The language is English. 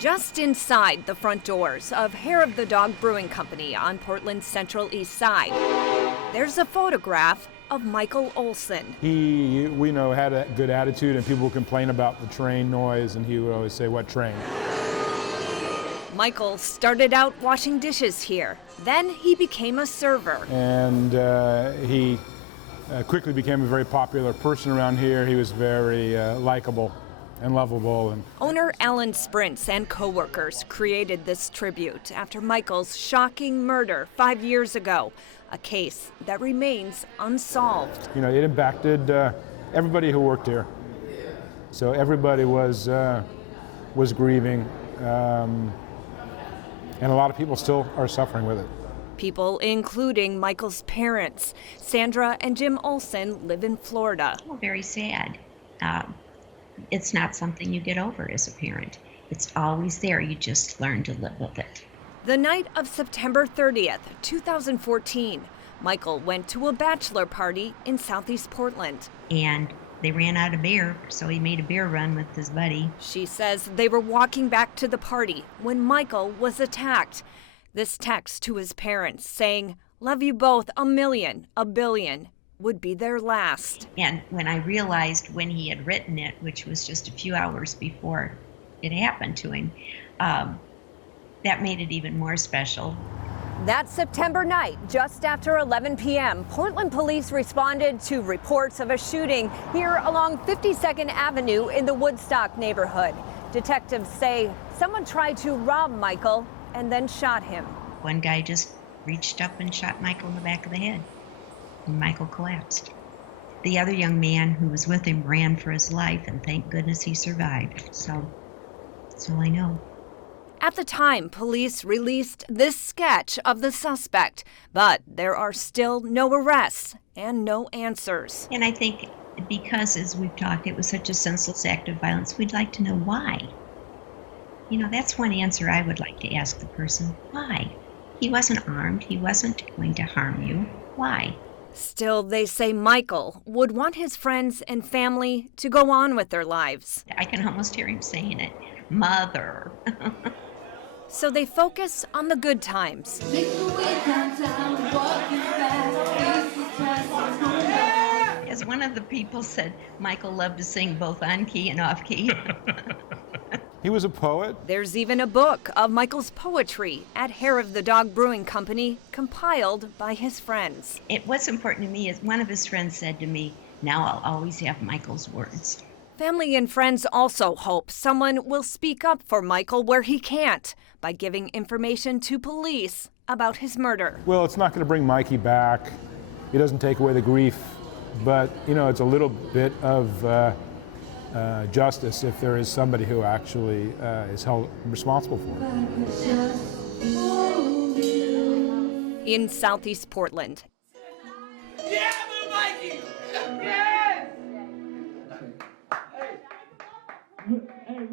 Just inside the front doors of Hair of the Dog Brewing Company on Portland's Central East Side, there's a photograph of Michael Olson. He, we know, had a good attitude, and people would complain about the train noise, and he would always say, "What train?" Michael started out washing dishes here. Then he became a server. And he quickly became a very popular person around here. He was very likable and lovable. And owner Alan Sprints and co-workers created this tribute after Michael's shocking murder 5 years ago, a case that remains unsolved. You know, it impacted everybody who worked here. So everybody was grieving, and a lot of people still are suffering with it. People, including Michael's parents. Sandra and Jim Olson live in Florida. Oh, very sad. It's not something you get over as a parent. It's always there. You just learn to live with it. The night of September 30th, 2014, Michael went to a bachelor party in Southeast Portland. And they ran out of beer, so he made a beer run with his buddy. She says they were walking back to the party when Michael was attacked. This text to his parents saying, "Love you both a million, a billion," would be their last. And when I realized when he had written it, which was just a few hours before it happened to him, that made it even more special. That September night, just after 11 p.m., Portland police responded to reports of a shooting here along 52nd Avenue in the Woodstock neighborhood. Detectives say someone tried to rob Michael and then shot him. One guy just reached up and shot Michael in the back of the head, and Michael collapsed. The other young man who was with him ran for his life, and thank goodness he survived. So that's all I know. At the time, police released this sketch of the suspect, but there are still no arrests and no answers. And I think because, as we've talked, it was such a senseless act of violence, we'd like to know why. You know, that's one answer I would like to ask the person. Why? He wasn't armed. He wasn't going to harm you. Why? Still, they say Michael would want his friends and family to go on with their lives. I can almost hear him saying it. Mother. So they focus on the good times. As one of the people said, Michael loved to sing both on key and off key. He was a poet. There's even a book of Michael's poetry at Hair of the Dog Brewing Company, compiled by his friends. What's important to me is one of his friends said to me, "Now I'll always have Michael's words." Family and friends also hope someone will speak up for Michael where he can't by giving information to police about his murder. Well, it's not going to bring Mikey back. It doesn't take away the grief, but, you know, it's a little bit of justice if there is somebody who actually is held responsible for it. In Southeast Portland. Yeah, little Mikey! Yes! Hey,